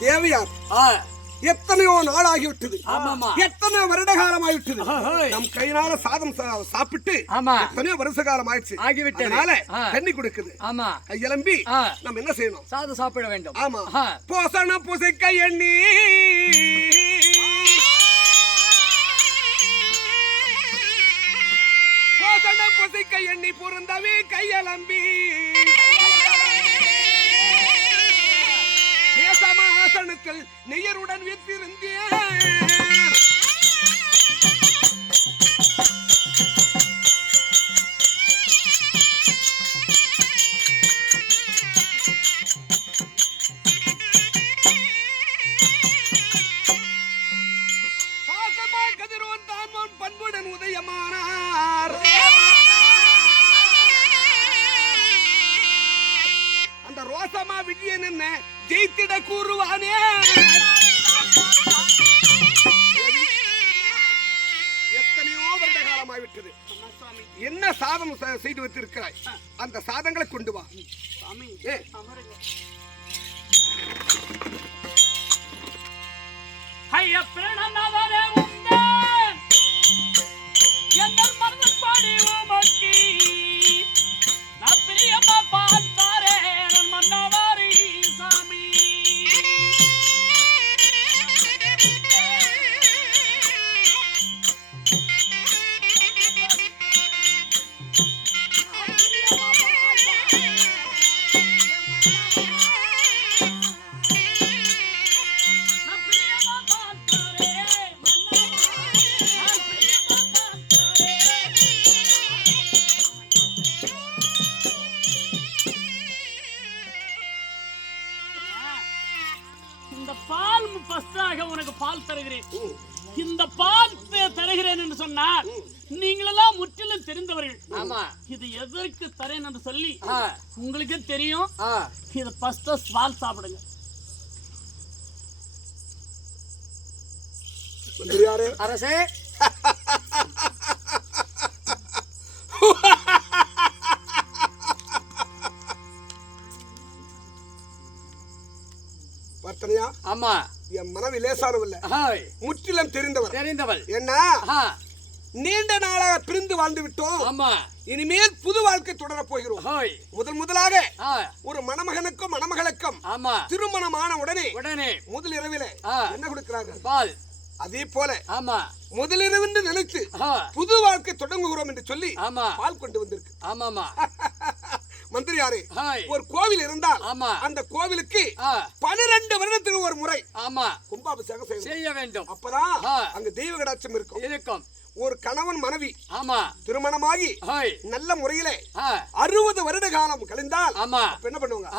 தேவையார் ஆ, எத்தனையோ நாள் ஆகிவிட்டது ஆமாமா. எத்தனையோ வருட காலம் ஆகிவிட்டது. நம் கையினால சாதம் சாப்பிட்டு ஆமா. எத்தனையோ வருஷ காலம் ஆயிடுச்சு ஆகிவிட்டது. அதனால ஆ. தண்ணி கொடுக்குது ஆமா எலும்பி. நம்ம என்ன செய்யணும் சாதம் சாப்பிட வேண்டும் ஆமா. போசண புசைக்க எண்ணி போசண புசைக்க எண்ணி பொருந்தவே கையலம்பி நெய்யருடன் நெய்யருடன் இருந்தேன் ரோசமா விஜயன் என்ன ஜெயித்திட கூறுவானே? எத்தனையோ வருட காலமாய்விட்டது. என்ன சாதம் செய்து வைத்திருக்கிறாய்? அந்த சாதங்களை கொண்டு வா. ஏ, ஐய பிரணநாதனே உந்தன் எங்கள் மனதில் பாடி உமக்கு. சொன்னால் நீங்களெல்லாம் முற்றிலும் தெரிந்தவர்கள். ஆமா. இது எதற்கு தரேன் என்று சொல்லி உங்களுக்கே தெரியும். இது ஃபர்ஸ்ட் பால் சாப்பிடுங்க. அரசே. ஆமா. என் மனது லேசானவில்லை. முற்றிலும் தெரிந்தவர் தெரிந்தவள். என்ன? நீண்ட நாளாக பிரிந்து வாழ்ந்து விட்டோம். ஆமா. இனிமேல் புது வாழ்க்கை தொடரப் போகிறோம். முதல் முதலாக ஒரு மணமகனுக்கும் மணமகளுக்கும் ஆமா. திருமணமான உடனே உடனே. முதல் இரவில. என்ன கொடுக்கிறாங்க பால். அதே போல ஆமா. முதலிரவு நினைத்து புது வாழ்க்கை தொடங்குகிறோம் என்று சொல்லி ஆமா. பால் கொண்டு வந்திருக்கு. ஆமாமா. மந்திரியாரே ஒரு கோவில் இருந்தால் ஆமா. அந்த கோவிலுக்கு பனிரெண்டு வருடத்துக்கு ஒரு முறை ஆமா. கும்பாபிஷேகம் செய்ய வேண்டும். அப்பதான். அங்க தெய்வ கடாட்சம் இருக்கும். இருக்கும். ஒரு கணவன் மனைவி ஆமா. திருமணமாகி நல்ல முறையிலே அறுபது வருட காலம் கழிந்தால் ஆமா. என்ன பண்ணுவாங்க?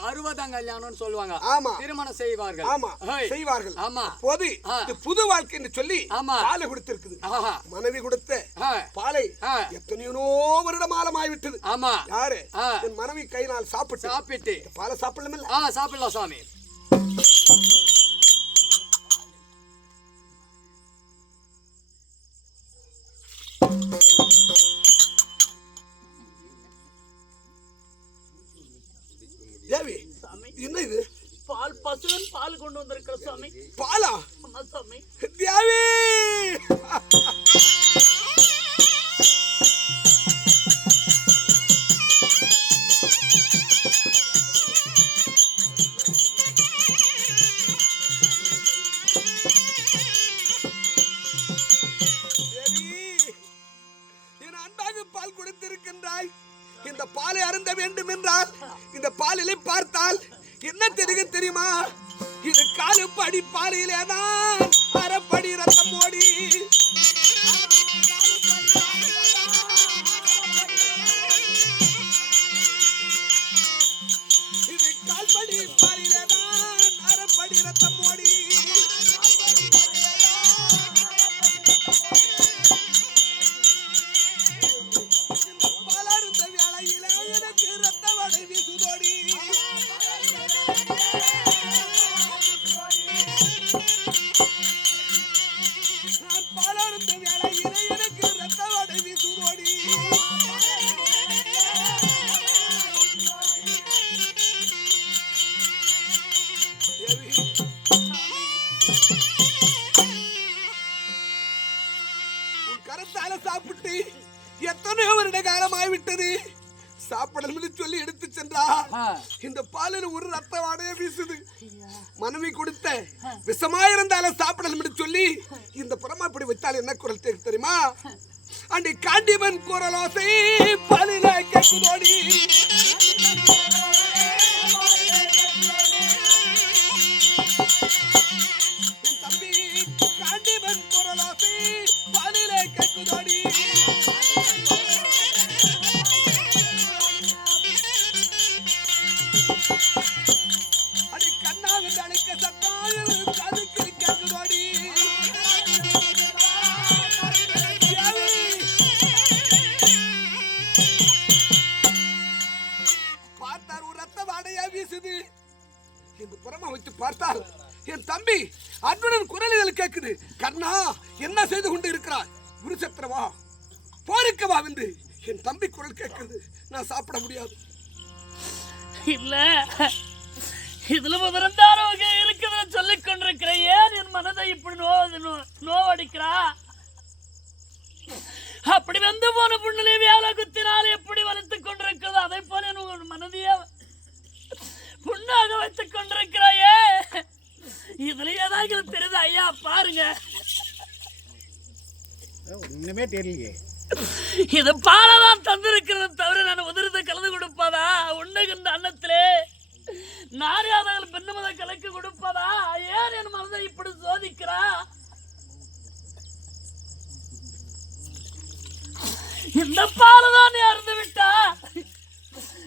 அறுபதாம் கல்யாணம்னு சொல்லுவாங்க. ஆமா. திருமணம் செய்வார்கள். ஆமா. செய்வார்கள். ஆமா. போது. இது புது வாழ்க்கை என்று சொல்லி ஆமா. பாலை கொடுத்திருக்குது. மனைவி கொடுத்த பாலை. எத்தனையோ வருடமாலம் ஆகிவிட்டது ஆமா. யாரு. என் மனைவி கையினால் சாப்பிட்டு. சாப்பிட்டு. இந்த பாலை சாப்பிடலாம் சாப்பிடலாம் சாமி. தேவி என்ன இது பால் பசுவன் பால் கொண்டு வந்திருக்கிற சாமி. பாலா? சாமி. தேவி, பாலை அருந்த வேண்டும் என்றால் இந்த பாலிலை பார்த்தால் என்ன தெரியும் தெரியுமா? இது காலுப்படி படி பாலிலே தான் அரைப்படி ரத்தம் ஓடி. கரத்தால சாப்பிட்டு எத்தனையோ வருட காலமாய் விட்டது சாப்பிடணும்னு சொல்லி எடுத்து சென்றா. இந்த பாலில் ஒரு ரத்த வாடையே வீசுது. மனைவி கொடுத்த விஷமாயிருந்தாலும் சாப்பிடணும்னு சொல்லி இந்த புறமா இப்படி வச்சால் என்ன குரல் தெரியுமா? அண்டி காண்டிவன் குரலோசை பாலில கேட்குதோடி. அர்ஜுனன் குரல் இதில் கேட்குது கண்ணா என்ன செய்து கொண்டு இருக்கிறாய்? குருசத்திரவா போருக்கு வா என்று என் தம்பி குரல் கேட்குது நான் சாப்பிட முடியாது. இல்ல. இதுல முதந்தாரோக பாருங்க. ஒண்ணுமே தெரியலையே. இது பாலதான் தந்திருக்கிறது தவிர நான் உதிரத்தை கலந்து கொடுப்பதா? உண்ணுகின்ற அன்னத்திலே நாரியாதகள் பெண்ணுமத கலக்கு கொடுப்பதா? ஏன் என் மனதை இப்படி சோதிக்கிறா? இந்த பாலதான் நீ அறந்து விட்டா?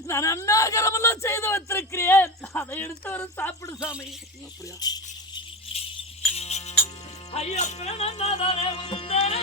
நான் அன்னாகரமெல்லாம் செய்து வச்சிருக்கிறேன் அதை எடுத்து வர சாப்பிடு சாமி. அப்படியா? ஐயப்பன மவர உந்தரே